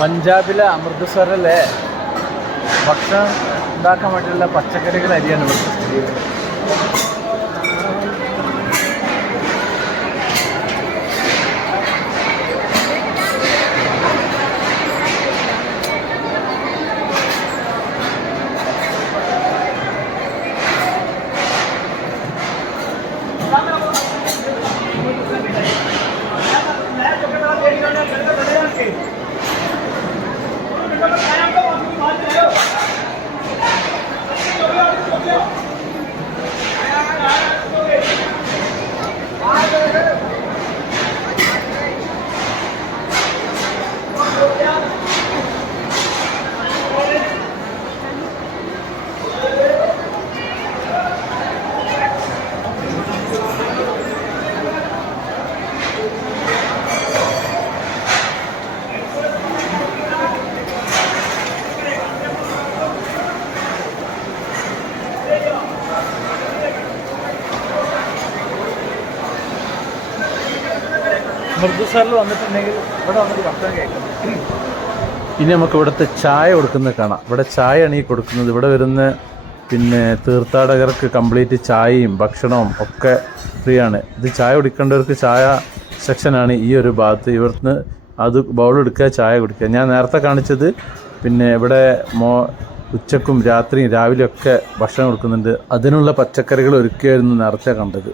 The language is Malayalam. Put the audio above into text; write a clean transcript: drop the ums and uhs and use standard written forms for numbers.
പഞ്ചാബിലെ അമൃത്സറിലെ ഭക്ഷണം ഉണ്ടാക്കാൻ വേണ്ടിയുള്ള പച്ചക്കറികൾ അരിയാണ് ഇവിടുത്തെ സ്ഥിതി. അമൃത്സറിൽ വന്നിട്ടുണ്ടെങ്കിൽ ഇവിടെ വന്നിട്ട് ഭക്ഷണം കഴിക്കണം. ഇനി നമുക്ക് ഇവിടുത്തെ ചായ കൊടുക്കുന്നത് കാണാം. ഇവിടെ ചായയാണ് ഈ കൊടുക്കുന്നത്. ഇവിടെ വരുന്ന തീർത്ഥാടകർക്ക് കംപ്ലീറ്റ് ചായയും ഭക്ഷണവും ഒക്കെ ഫ്രീ ആണ്. ഇത് ചായ കുടിക്കേണ്ടവർക്ക് ചായ സെക്ഷനാണ് ഈ ഒരു ഭാഗത്ത്. ഇവിടുന്ന് അത് ബൗളെടുക്കുക, ചായ കുടിക്കുക. ഞാൻ നേരത്തെ കാണിച്ചത് ഇവിടെ ഉച്ചക്കും രാത്രിയും രാവിലെയൊക്കെ ഭക്ഷണം കൊടുക്കുന്നുണ്ട്. അതിനുള്ള പച്ചക്കറികൾ ഒരുക്കിയായിരുന്നു നേരത്തെ കണ്ടത്.